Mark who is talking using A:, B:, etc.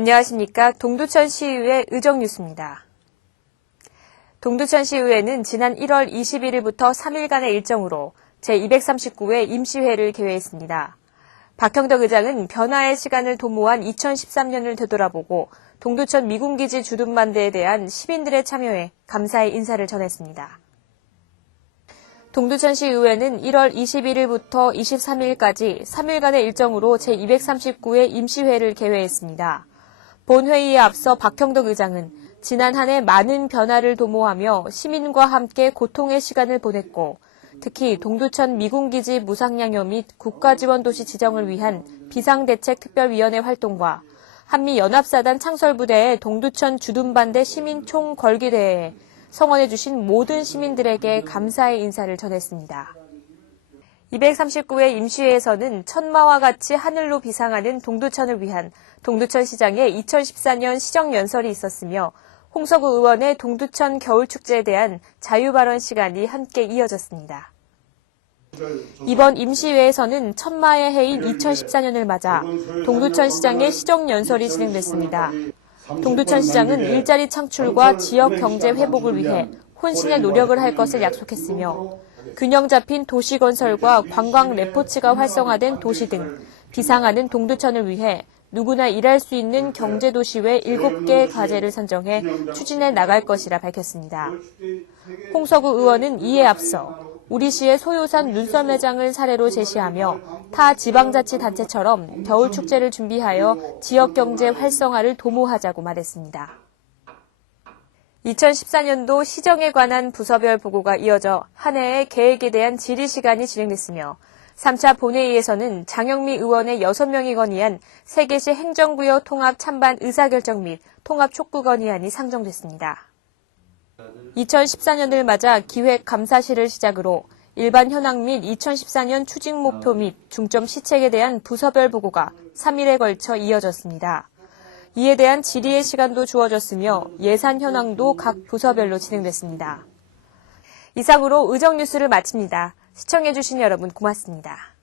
A: 안녕하십니까. 동두천 시의회 의정뉴스입니다. 동두천 시의회는 지난 1월 21일부터 3일간의 일정으로 제239회 임시회를 개회했습니다. 박형덕 의장은 변화의 시간을 도모한 2013년을 되돌아보고 동두천 미군기지 주둔반대에 대한 시민들의 참여에 감사의 인사를 전했습니다. 동두천시 의회는 1월 21일부터 23일까지 3일간의 일정으로 제239회 임시회를 개회했습니다. 본회의에 앞서 박형덕 의장은 지난 한 해 많은 변화를 도모하며 시민과 함께 고통의 시간을 보냈고 특히 동두천 미군기지 무상양효 및 국가지원도시 지정을 위한 비상대책특별위원회 활동과 한미연합사단 창설부대의 동두천 주둔반대 시민 총 걸기대회에 성원해주신 모든 시민들에게 감사의 인사를 전했습니다. 239회 임시회에서는 천마와 같이 하늘로 비상하는 동두천을 위한 동두천 시장의 2014년 시정 연설이 있었으며 홍석우 의원의 동두천 겨울축제에 대한 자유발언 시간이 함께 이어졌습니다. 이번 임시회에서는 천마의 해인 2014년을 맞아 동두천 시장의 시정 연설이 진행됐습니다. 동두천 시장은 일자리 창출과 지역 경제 회복을 위해 혼신의 노력을 할 것을 약속했으며 균형 잡힌 도시 건설과 관광 레포츠가 활성화된 도시 등 비상하는 동두천을 위해 누구나 일할 수 있는 경제도시 외 7개의 과제를 선정해 추진해 나갈 것이라 밝혔습니다. 홍석우 의원은 이에 앞서 우리 시의 소요산 눈썰 매장을 사례로 제시하며 타 지방자치단체처럼 겨울 축제를 준비하여 지역 경제 활성화를 도모하자고 말했습니다. 2014년도 시정에 관한 부서별 보고가 이어져 한 해의 계획에 대한 질의 시간이 진행됐으며 3차 본회의에서는 장영미 의원의 6명이 건의한 세계시 행정구역 통합 찬반 의사결정 및 통합 촉구 건의안이 상정됐습니다. 2014년을 맞아 기획 감사실을 시작으로 일반 현황 및 2014년 추진 목표 및 중점 시책에 대한 부서별 보고가 3일에 걸쳐 이어졌습니다. 이에 대한 질의의 시간도 주어졌으며 예산 현황도 각 부서별로 진행됐습니다. 이상으로 의정 뉴스를 마칩니다. 시청해주신 여러분 고맙습니다.